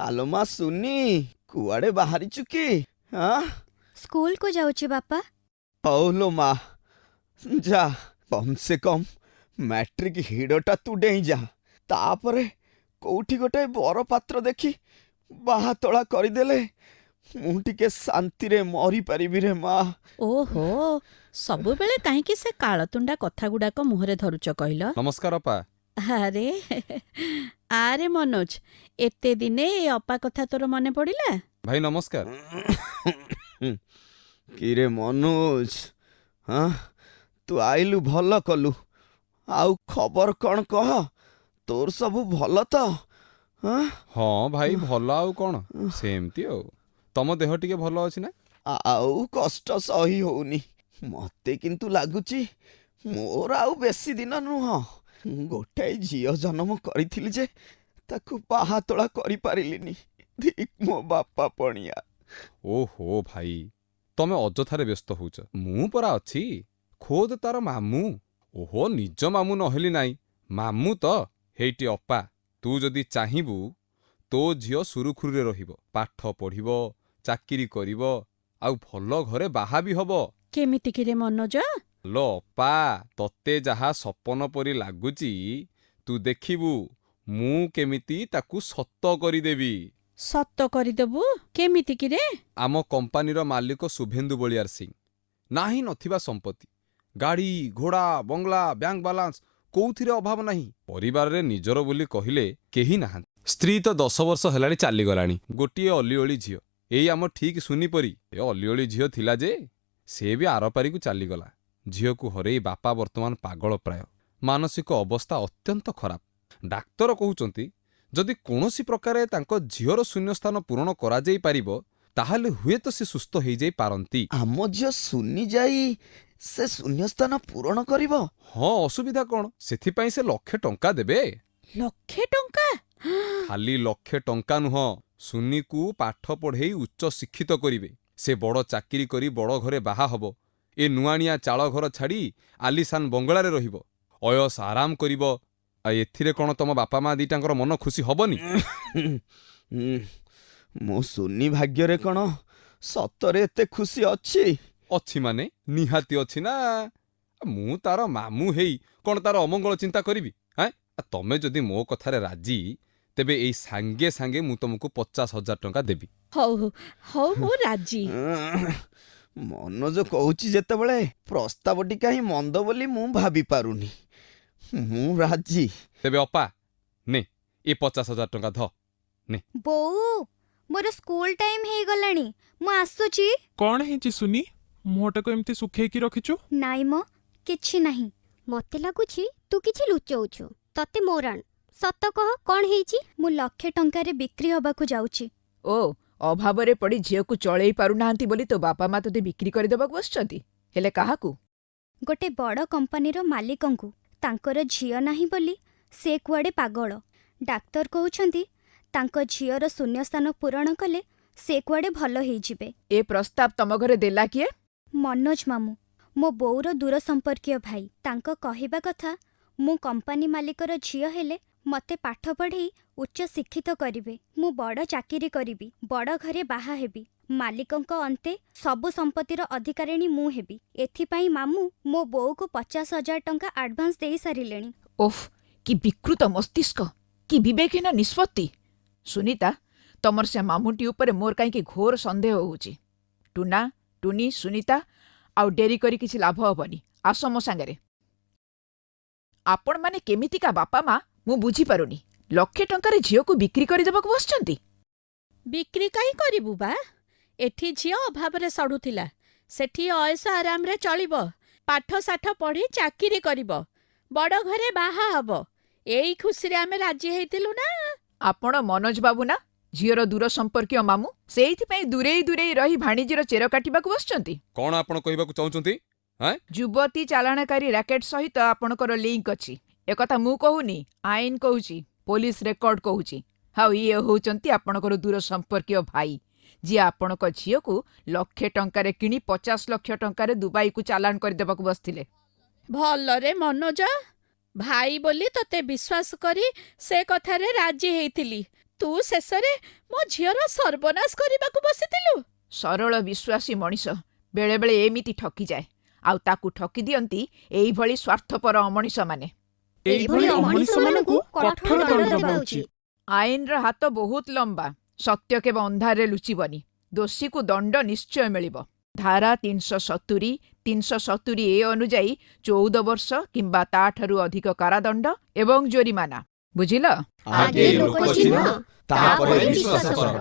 ଆଲୋ ମା ସୁନି, କୁଆଡେ ବାହାରିଛୁ କି? ସ୍କୁଲ କୁ ଯାଉଛି ବାପା। ହଉ ଲୋ ମା, ଯା। କମ୍ ସେ କମ୍ ମ୍ୟାଟ୍ରିକ ହିଡ଼ଟା ତୁ ଡେଇଁ ଯା। ତାପରେ କୋଉଠି ଗୋଟେ ବର ପାତ୍ର ଦେଖି ବାହା ତଳା କରିଦେଲେ ମୁଁ ଟିକେ ଶାନ୍ତିରେ ମରିପାରିବି ରେ ମା। ଓହୋ, ସବୁବେଳେ କାହିଁକି ସେ କାଳତୁଣ୍ଡା କଥାଗୁଡାକ ମୁହଁରେ ଧରୁଛ କହିଲ? ନମସ୍କାର ଅପା। ଆରେ ଆରେ ମନୋଜ, ଏତେ ଦିନେ ଏ ଅପା କଥା ତୋର ମନେ ପଡ଼ିଲା? ଭାଇ ନମସ୍କାର। କିରେ ମନୋଜ, ତୁ ଆଇଲୁ ଭଲ କଲୁ। ଆଉ ଖବର କଣ କହ? ତୋର ସବୁ ଭଲ ତ? ହଁ ଭାଇ, ଭଲ ଆଉ କଣ, ସେମିତି ଆଉ। ତମ ଦେହ ଟିକେ ଭଲ ଅଛି ନା? ଆଉ କଷ୍ଟ ସହି ହଉନି। ମତେ କିନ୍ତୁ ଲାଗୁଛି ମୋର ଆଉ ବେଶୀ ଦିନ ନୁହଁ। ଗୋଟାଏ ଝିଅ ଜନ୍ମ କରିଥିଲି ଯେ ତାକୁ ବାହାତୋଳା କରିପାରିଲିନି। ଠିକ୍ ମୋ ବାପା ପଣିଆ। ଓହୋ ଭାଇ, ତମେ ଅଯଥାରେ ବ୍ୟସ୍ତ ହଉଛ। ମୁଁ ପରା ଅଛି, ଖୋଦ୍ ତାର ମାମୁଁ। ଓହୋ, ନିଜ ମାମୁଁ ନହେଲି ନାଇଁ, ମାମୁଁ ତ। ହେଇଟି ଅପା, ତୁ ଯଦି ଚାହିଁବୁ ତୋ ଝିଅ ସୁରୁଖୁରୁରେ ରହିବ, ପାଠ ପଢ଼ିବ, ଚାକିରି କରିବ, ଆଉ ଭଲ ଘରେ ବାହା ବି ହବ। କେମିତି କିରେ ମନୋଜ? ଲୋ ଅପା, ତତେ ଯାହା ସପନ ପରି ଲାଗୁଛି, ତୁ ଦେଖିବୁ ମୁଁ କେମିତି ତାକୁ ସତ କରିଦେବି। ସତ କରିଦେବୁ? କେମିତି କିରେ? ଆମ କମ୍ପାନୀର ମାଲିକ ଶୁଭେନ୍ଦୁ ବଳିଆର ସିଂ। ନାହିଁ ନଥିବା ସମ୍ପତ୍ତି, ଗାଡ଼ି, ଘୋଡ଼ା, ବଙ୍ଗଲା, ବ୍ୟାଙ୍କ ବାଲାନ୍ସ, କୋଉଥିରେ ଅଭାବ ନାହିଁ। ପରିବାରରେ ନିଜର ବୋଲି କହିଲେ କେହି ନାହାନ୍ତି। ସ୍ତ୍ରୀ ତ 10 ବର୍ଷ ହେଲାଣି ଚାଲିଗଲାଣି। ଗୋଟିଏ ଅଲିଅଳି ଝିଅ, ଏଇ ଆମ ଠିକ୍ ସୁନି ପରି। ଏ ଅଲିଅଳି ଝିଅ ଥିଲା ଯେ ସେ ବି ଆରପାରିକୁ ଚାଲିଗଲା। ଝିଅକୁ ହରେଇ ବାପା ବର୍ତ୍ତମାନ ପାଗଳ ପ୍ରାୟ। ମାନସିକ ଅବସ୍ଥା ଅତ୍ୟନ୍ତ ଖରାପ। ଡାକ୍ତର କହୁଛନ୍ତି ଯଦି କୌଣସି ପ୍ରକାରେ ତାଙ୍କ ଝିଅର ଶୂନ୍ୟସ୍ଥାନ ପୂରଣ କରାଯାଇ ପାରିବ, ତାହେଲେ ହୁଏତ ସେ ସୁସ୍ଥ ହେଇଯାଇ ପାରନ୍ତି। ଆମ ଝିଅ ସୁନି ଯାଇ ସେ ଶୂନ୍ୟସ୍ଥାନ ପୂରଣ କରିବ? ହଁ, ଅସୁବିଧା କଣ? ସେଥିପାଇଁ ସେ 1,00,000 ଟଙ୍କା ଦେବେ। 1,00,000 ଟଙ୍କା? ଖାଲି 1,00,000 ଟଙ୍କା ନୁହଁ, ସୁନିକୁ ପାଠ ପଢ଼େଇ ଉଚ୍ଚ ଶିକ୍ଷିତ କରିବେ। ସେ ବଡ଼ ଚାକିରି କରି ବଡ଼ ଘରେ ବାହା ହବ। ଏ ନୁଆଣିଆ ଚାଳ ଘର ଛାଡ଼ି ଆଲିସାନ ବଙ୍ଗଳାରେ ରହିବ, ଅୟସ ଆରାମ କରିବ। ଆଉ ଏଥିରେ କଣ ତମ ବାପା ମା ଦିଟାଙ୍କର ମନ ଖୁସି ହବନି? ମୋ ସୁନି ଭାଗ୍ୟରେ କଣ ସତରେ ଏତେ ଖୁସି ଅଛି? ଅଛି ମାନେ ନିହାତି ଅଛି ନା। ମୁଁ ତାର ମାମୁଁ ହେଇ କଣ ତାର ଅମଙ୍ଗଳ ଚିନ୍ତା କରିବି? ତମେ ଯଦି ମୋ କଥାରେ ରାଜି, ତେବେ ଏଇ ସାଙ୍ଗେ ସାଙ୍ଗେ ମୁଁ ତମକୁ 50,000 ଟଙ୍କା ଦେବି। ହଉ ହଉ, ମୁଁ ରାଜି। ମନୋଜ କହୁଛି ଯେତେବେଳେ ପ୍ରସ୍ତାବଟି କାହିଁ ମନ୍ଦ ବୋଲି ମୁଁ ଭାବି ପାରୁନି। ମୁଁ ରାଜି। ତେବେ ଅପା, ନେ ଏ 50,000 ଟଙ୍କା ଧ। ବୋଉ, ମୋର ସ୍କୁଲ ଟାଇମ୍ ହେଇଗଲାଣି, ମୁଁ ଆସୁଛି। କଣ ହେଇଛି ସୁନି? ମୁହଁଟାକୁ ଏମିତି ଶୁଖେଇକି ରଖିଛୁ? ନାଇଁ ମ, କିଛି ନାହିଁ। ମତେ ଲାଗୁଛି ତୁ କିଛି ଲୁଚଉଛୁ। ତତେ ମୋରାଣ, ସତ କହ, କଣ ହେଇଛି? ମୁଁ 1,00,000 ଟଙ୍କାରେ ବିକ୍ରି ହବାକୁ ଯାଉଛି। ଓ, ଅଭାବରେ ପଡ଼ି ଝିଅକୁ ଚଳେଇ ପାରୁନାହାନ୍ତି ବୋଲି ତୋ ବାପା ମା ତୋତେ ବିକ୍ରି କରିଦେବାକୁ ବସିଛନ୍ତି? ହେଲେ କାହାକୁ? ଗୋଟେ ବଡ଼ କମ୍ପାନୀର ମାଲିକଙ୍କୁ। ତାଙ୍କର ଝିଅ ନାହିଁ ବୋଲି ସେ କୁଆଡ଼େ ପାଗଳ। ଡାକ୍ତର କହୁଛନ୍ତି ତାଙ୍କ ଝିଅର ଶୂନ୍ୟସ୍ଥାନ ପୂରଣ କଲେ ସେ କୁଆଡ଼େ ଭଲ ହେଇଯିବେ। ଏ ପ୍ରସ୍ତାବ ତମ ଘରେ ଦେଲା କିଏ? ମନୋଜ ମାମୁଁ, ମୋ ବୋଉର ଦୂର ସମ୍ପର୍କୀୟ ଭାଇ। ତାଙ୍କ କହିବା କଥା, ମୁଁ କମ୍ପାନୀ ମାଲିକର ଝିଅ ହେଲେ ମତେ ପାଠ ପଢ଼େଇ ଉଚ୍ଚ ଶିକ୍ଷିତ କରିବେ। ମୁଁ ବଡ଼ ଚାକିରି କରିବି, ବଡ଼ ଘରେ ବାହା ହେବି। ମାଲିକଙ୍କ ଅନ୍ତେ ସବୁ ସମ୍ପତ୍ତିର ଅଧିକାରିଣୀ ମୁଁ ହେବି। ଏଥିପାଇଁ ମାମୁଁ ମୋ ବୋଉକୁ 50,000 ଟଙ୍କା ଆଡଭାନ୍ସ ଦେଇ ସାରିଲେଣି। ଓଫ୍, କି ବିକୃତ ମସ୍ତିଷ୍କ, କି ବିବେକହୀନ ନିଷ୍ପତ୍ତି। ସୁନିତା, ତମର ସେ ମାମୁଁଟି ଉପରେ ମୋର କାହିଁକି ଘୋର ସନ୍ଦେହ ହଉଛି। ଟୁନା, ଟୁନି, ସୁନିତା, ଆଉ ଡେରି କରି କିଛି ଲାଭ ହବନି। ଆସ ମୋ ସାଙ୍ଗରେ। ଆପଣମାନେ କେମିତିକା ବାପା ମା ମୁଁ ବୁଝିପାରୁନି। 1,00,000 ଟଙ୍କାରେ ଝିଅକୁ ବିକ୍ରି କରିଦେବାକୁ ବସିଛନ୍ତି? ବିକ୍ରି କାହିଁ କରିବୁ ବା? ଏଠି ଝିଅ ଅଭାବରେ ସଢୁଥିଲା, ସେଠି ଅୟସ ଆରାମରେ ଚଳିବ, ପାଠ ସାଠ ପଢ଼ି ଚାକିରି କରିବ, ବଡ଼ ଘରେ ବାହା ହବ। ଏଇ ଖୁସିରେ ଆମେ ରାଜି ହେଇଥିଲୁ ନା। ଆପଣ ମନୋଜ ବାବୁ ନା, ଝିଅର ଦୂର ସମ୍ପର୍କୀୟ ମାମୁଁ? ସେଇଥିପାଇଁ ଦୂରେଇ ଦୂରେଇ ରହି ଭାଣିଜୀର ଚେର କାଟିବାକୁ ବସିଛନ୍ତି? କଣ ଆପଣ କହିବାକୁ ଚାହୁଁଛନ୍ତି? ଯୁବତୀ ଚାଲାଣକାରୀ ରାକେଟ ସହିତ ଆପଣଙ୍କର ଲିଙ୍କ ଅଛି। ଏକଥା ମୁଁ କହୁନି, ଆଇନ କହୁଛି, ପୋଲିସ ରେକର୍ଡ କହୁଛି। ଆଉ ଇଏ ହଉଛନ୍ତି ଆପଣଙ୍କର ଦୂର ସମ୍ପର୍କୀୟ ଭାଇ, ଯିଏ ଆପଣଙ୍କ ଝିଅକୁ 1,00,000 ଟଙ୍କାରେ କିଣି 50 ଲକ୍ଷ ଟଙ୍କାରେ ଦୁବାଇକୁ ଚାଲାଣ କରିଦେବାକୁ ବସିଥିଲେ। ଭଲରେ ମନୋଜ, ଭାଇ ବୋଲି ତତେ ବିଶ୍ୱାସ କରି ସେ କଥାରେ ରାଜି ହେଇଥିଲି। ତୁ ଶେଷରେ ମୋ ଝିଅର ସର୍ବନାଶ କରିବାକୁ ବସିଥିଲୁ। ସରଳ ବିଶ୍ୱାସୀ ମଣିଷ ବେଳେବେଳେ ଏମିତି ଠକିଯାଏ, ଆଉ ତାକୁ ଠକି ଦିଅନ୍ତି ଏଇଭଳି ସ୍ୱାର୍ଥପର ଅମଣିଷମାନେ। ଏଇଭଳି ଅମଣିଷମାନଙ୍କୁ କଠୋର ଦଣ୍ଡ ଦେବା ଉଚିତ। ଆଇନର ହାତ ବହୁତ ଲମ୍ବା, ସତ୍ୟ କେବେ ଅନ୍ଧାରରେ ଲୁଚିବନି। ଦୋଷୀକୁ ଦଣ୍ଡ ନିଶ୍ଚୟ ମିଳିବ। ଧାରା 370, 370A ଅନୁଯାୟୀ 14 ବର୍ଷ କିମ୍ବା ତାଠାରୁ ଅଧିକ କାରାଦଣ୍ଡ ଏବଂ ଜୋରିମାନା। ବୁଝିଲ? ଆଗେ ଲୋକ ଚିହ୍ନ, ତାପରେ ବିଶ୍ୱାସ କର।